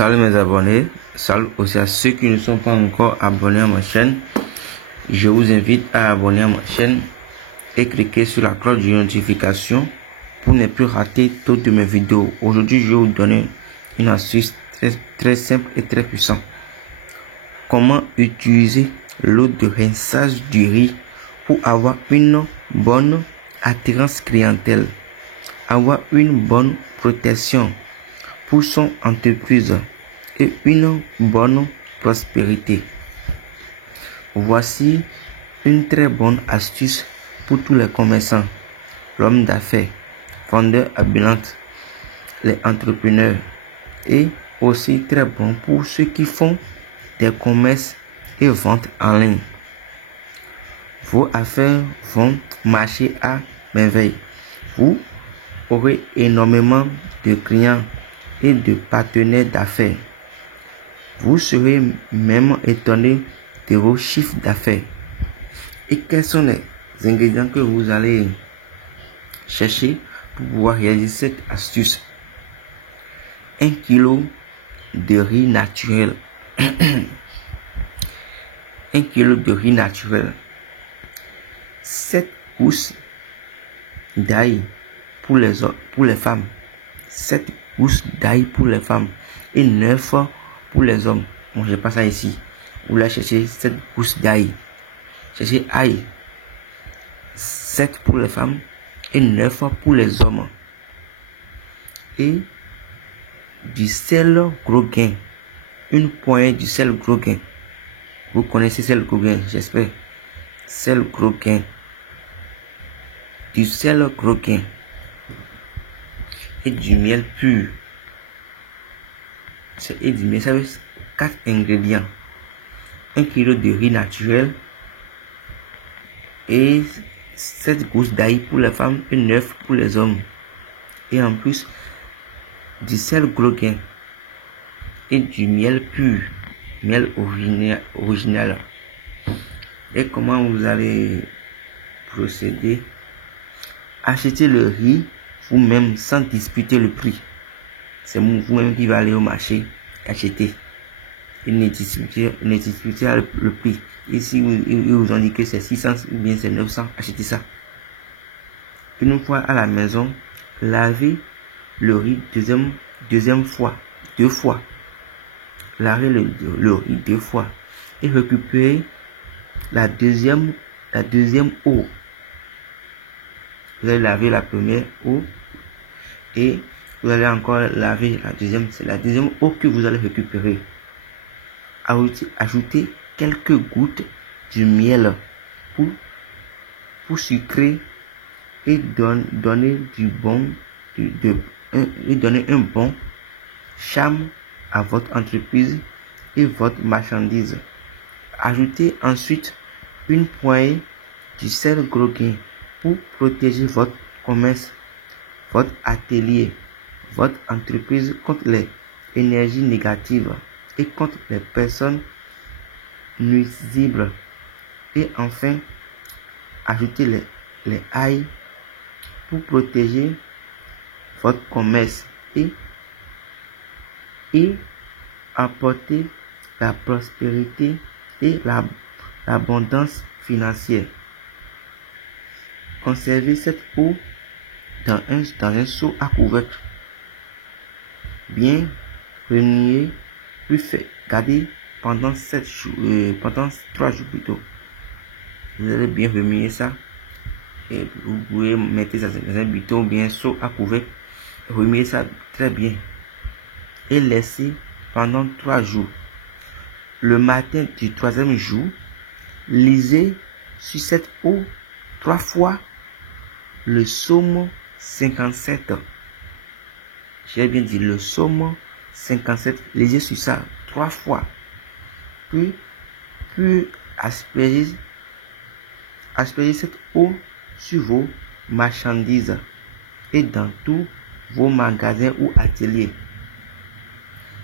Salut mes abonnés, salut aussi à ceux qui ne sont pas encore abonnés à ma chaîne. Je vous invite à abonner à ma chaîne et cliquer sur la cloche de notification pour ne plus rater toutes mes vidéos. Aujourd'hui, je vais vous donner une astuce très simple et très puissante. Comment utiliser l'eau de rinçage du riz pour avoir une bonne attirance clientèle, avoir une bonne protection pour son entreprise et une bonne prospérité. Voici une très bonne astuce pour tous les commerçants, l'homme d'affaires, vendeurs ambulantes, les entrepreneurs et aussi très bon pour ceux qui font des commerces et ventes en ligne. Vos affaires vont marcher à merveille. Vous aurez énormément de clients et de partenaires d'affaires. Vous serez même étonné de vos chiffres d'affaires. Et quels sont les ingrédients que vous allez chercher pour pouvoir réaliser cette astuce? 1 kg de riz naturel. 1 kg de riz naturel. 7 gousses d'ail pour les femmes. 7 gousses d'ail pour les femmes et 9 pour les hommes. Bon, je passe ça ici. Vous allez chercher 7 gousses d'ail. Cherchez ail. 7 pour les femmes et 9 pour les hommes. Et du sel gros gain. Une poignée du sel gros gain. Vous connaissez sel gros gain, j'espère. Sel gros gain. Du sel gros gain. Et du miel pur. Et du miel, ça veut dire 4 ingrédients. 1 kg de riz naturel et 7 gousses d'ail pour les femmes et 9 pour les hommes. Et en plus, du sel gros gain et du miel pur, miel original. Et comment vous allez procéder? Achetez le riz vous-même sans disputer le prix. C'est vous-même qui va aller au marché et acheter. Et ne discutez le prix. Ici, ils vous ont dit que c'est 600 ou bien c'est 900. Achetez ça. Une fois à la maison, lavez le riz deuxième fois. 2 fois. Lavez le riz 2 fois. Et récupérez la deuxième eau. Vous allez laver la première eau. Et vous allez encore laver la deuxième. C'est la deuxième eau que vous allez récupérer. Ajoutez quelques gouttes de miel pour sucrer et donner un bon charme à votre entreprise et votre marchandise. Ajoutez ensuite une poignée du sel gros gain pour protéger votre commerce, votre atelier, votre entreprise contre les énergies négatives et contre les personnes nuisibles. Et enfin, ajoutez les ail pour protéger votre commerce et apporter la prospérité et l'abondance financière. Conservez cette eau dans un seau à couvercle. Bien remuer, puis garder pendant 7 jours, pendant 3 jours plutôt. Vous allez bien remuer ça. Et vous pouvez mettre ça dans un bidon ou bien seau à couvercle. Remuer ça très bien. Et laisser pendant 3 jours. Le matin du 3e jour, lisez sur cette eau 3 fois le psaume 57. J'ai bien dit le psaume 57. Lisez sur ça 3 fois. Puis aspergez cette eau sur vos marchandises et dans tous vos magasins ou ateliers.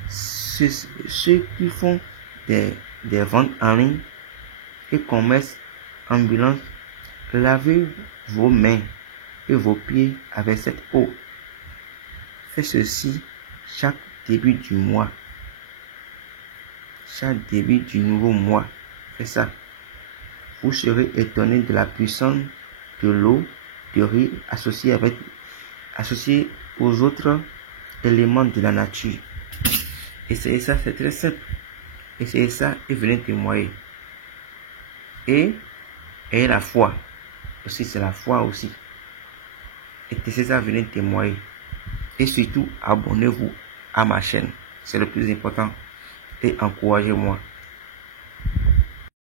Ceux qui font des ventes en ligne et commerce ambulant, lavez vos mains et vos pieds avec cette eau. Faites ceci chaque début du mois chaque début du nouveau mois. Faites ça. Vous serez étonné de la puissance de l'eau de riz associée aux autres éléments de la nature. Essayez ça, c'est très simple. Essayez ça et venez témoigner. Et ayez la foi. Aussi, c'est la foi aussi. Et essayez ça, venez témoigner. Et surtout, abonnez-vous à ma chaîne. C'est le plus important. Et encouragez-moi.